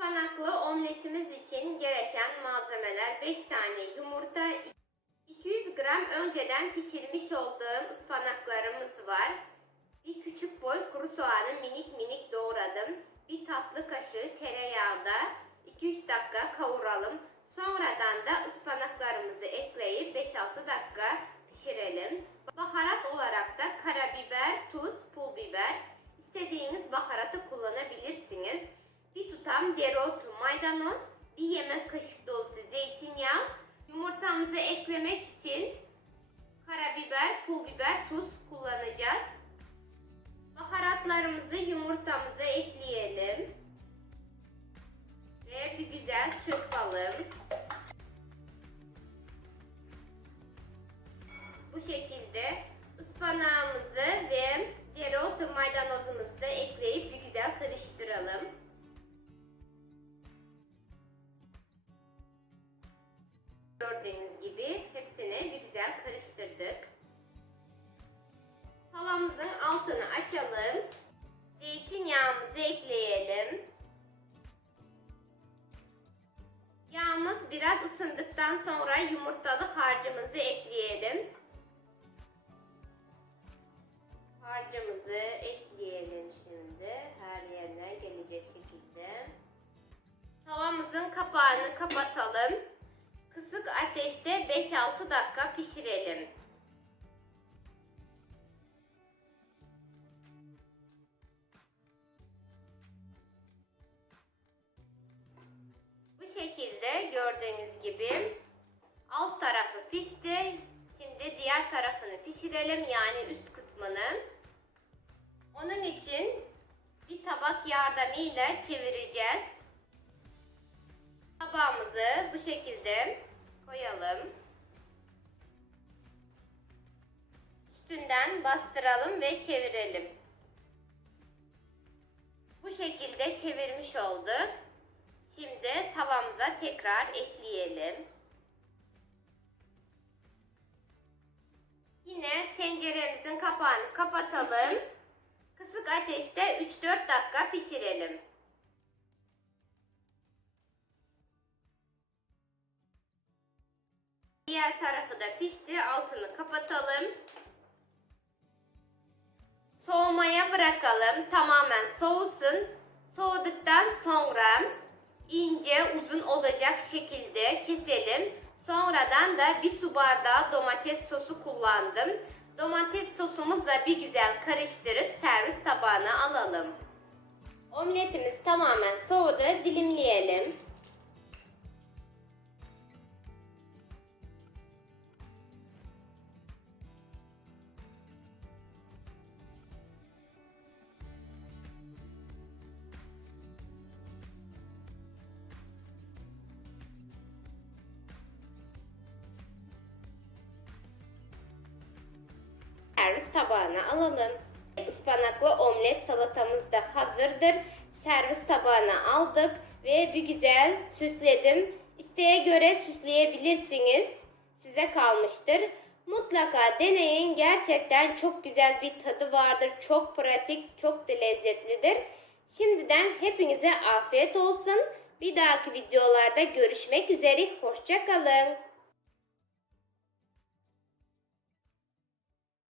Ispanaklı omletimiz için gereken malzemeler 5 tane yumurta, 200 gram önceden pişirmiş olduğum ıspanaklarımız var. Bir küçük boy kuru soğanı minik minik doğradım. Bir tatlı kaşığı tereyağda 2-3 dakika kavuralım. Sonradan da ıspanaklarımızı ekleyip 5-6 dakika pişirelim. Baharat olarak da karabiber, tuz, pul biber, istediğiniz baharatı kullanabilirsiniz. Tutam dereotu, maydanoz, bir yemek kaşık dolusu zeytinyağı, yumurtamızı eklemek için karabiber, pul biber, tuz kullanacağız. Baharatlarımızı yumurtamıza ekleyelim. Ve bir güzel çırpalım. Bu şekilde Gördüğünüz gibi hepsini bir güzel karıştırdık. Tavamızın altını açalım. Zeytinyağımızı ekleyelim. Yağımız biraz ısındıktan sonra yumurtalı harcımızı ekleyelim. Harcımızı ekleyelim şimdi. Her yerine gelecek şekilde. Tavamızın kapağını kapatalım. Kısık ateşte 5-6 dakika pişirelim. Bu şekilde gördüğünüz gibi alt tarafı pişti. Şimdi diğer tarafını pişirelim yani üst kısmını. Onun için bir tabak yardımıyla çevireceğiz. Tabağımızı bu şekilde koyalım. Üstünden bastıralım ve çevirelim. Bu şekilde çevirmiş olduk. Şimdi tavamıza tekrar ekleyelim. Yine tenceremizin kapağını kapatalım. Kısık ateşte 3-4 dakika pişirelim. Diğer tarafı da pişti. Altını kapatalım. Soğumaya bırakalım. Tamamen soğusun. Soğuduktan sonra ince uzun olacak şekilde keselim. Sonradan da bir su bardağı domates sosu kullandım. Domates sosumuzla bir güzel karıştırıp servis tabağına alalım. Omletimiz tamamen soğudu. Dilimleyelim. Servis tabağına alalım. Ispanaklı omlet salatamız da hazırdır. Servis tabağına aldık ve bir güzel süsledim. İsteğe göre süsleyebilirsiniz. Size kalmıştır. Mutlaka deneyin. Gerçekten çok güzel bir tadı vardır. Çok pratik, çok da lezzetlidir. Şimdiden hepinize afiyet olsun. Bir dahaki videolarda görüşmek üzere. Hoşçakalın.